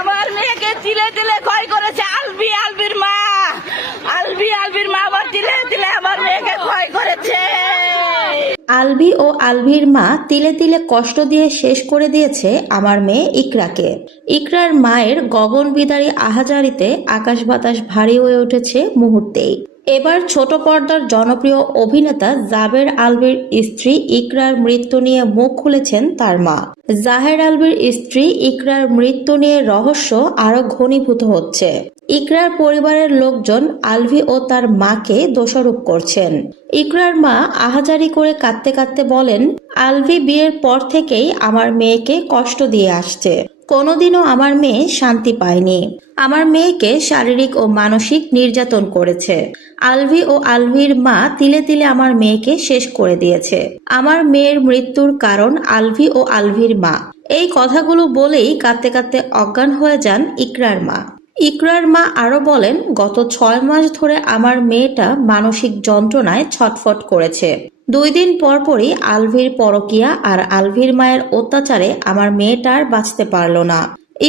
আমার মেয়েকে তিলে তিলে ক্ষয় করেছে আলবির মা। আলবির মা আবার তিলে তিলে আমার মেয়েকে ক্ষয় করেছে। আলবি ও আলভির মা তিলে তিলে কষ্ট দিয়ে শেষ করে দিয়েছে আমার মেয়ে ইকরাকে। ইকরার মায়ের গগন বিদারী আহাজারিতে আকাশ বাতাস ভারী হয়ে উঠেছে মুহূর্তেই। এবার ছোট পর্দার জনপ্রিয় অভিনেতা জাবের আলভির স্ত্রী ইকরার মৃত্যু নিয়ে মুখ খুলেছেন তার মা। জাহের আলভির স্ত্রী ইকরার মৃত্যু নিয়ে রহস্য আরো ঘনীভূত হচ্ছে। ইকরার পরিবারের লোকজন আলভি ও তার মাকে দোষারোপ করছেন। ইকরার মা আহাজারি করে কাঁদতে কাঁদতে বলেন, আলভি বিয়ের পর থেকেই আমার মেয়েকে কষ্ট দিয়ে আসছে। কোনোদিনও আমার মেয়ে শান্তি পায়নি। আমার মেয়েকে শারীরিক ও মানসিক নির্যাতন করেছে। আলভি ও আলভির মা তিলে তিলে আমার মেয়েকে শেষ করে দিয়েছে। আমার মেয়ের মৃত্যুর কারণ আলভি ও আলভির মা। এই কথাগুলো বলেই কাঁদতে কাঁদতে অজ্ঞান হয়ে যান ইকরার মা। ইকরার মা আরো বলেন, গত 6 মাস ধরে আমার মেয়েটা মানসিক যন্ত্রণায় ছটফট করেছে। 2 দিন পরপরই আলভির পরকিয়া আর আলভির মায়ের অত্যাচারে আমার মেয়েটা আর বাঁচতে পারল না।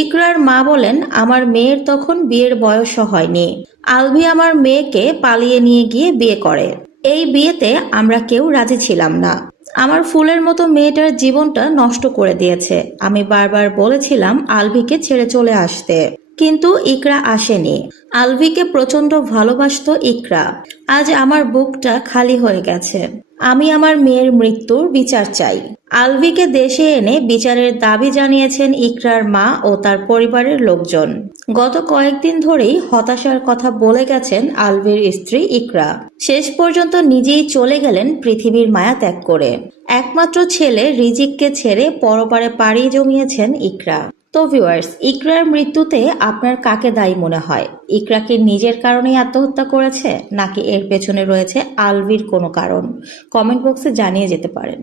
ইকরার মা বলেন, আমার মেয়ের তখন বিয়ের বয়সও হয়নি। আলভি আমার মেয়েকে পালিয়ে নিয়ে গিয়ে বিয়ে করে। এই বিয়েতে আমরা কেউ রাজি ছিলাম না। আমার ফুলের মতো মেয়েটার জীবনটা নষ্ট করে দিয়েছে। আমি বারবার বলেছিলাম আলভিকে ছেড়ে চলে আসতে, কিন্তু ইকরা আসেনি। আলভিকে প্রচন্ড ভালোবাসতো ইকরা। আজ আমার বুকটা খালি হয়ে গেছে। আমি আমার মেয়ের মৃত্যুর বিচার চাই। আলভিকে দেশে এনে বিচারের দাবি জানিয়েছেন ইকরার মা ও তার পরিবারের লোকজন। গত কয়েকদিন ধরেই হতাশার কথা বলে গেছেন আলভির স্ত্রী ইকরা। শেষ পর্যন্ত নিজেই চলে গেলেন পৃথিবীর মায়া ত্যাগ করে। একমাত্র ছেলে রিজিককে ছেড়ে পরপারে পাড়ি জমিয়েছেন ইকরা। তো ভিউয়ার্স, ইকরার মৃত্যুতে আপনার কাকে দায়ী মনে হয়? ইকরা কি নিজের কারণেই আত্মহত্যা করেছে, নাকি এর পেছনে রয়েছে আলভির কোনো কারণ? কমেন্ট বক্সে জানিয়ে যেতে পারেন।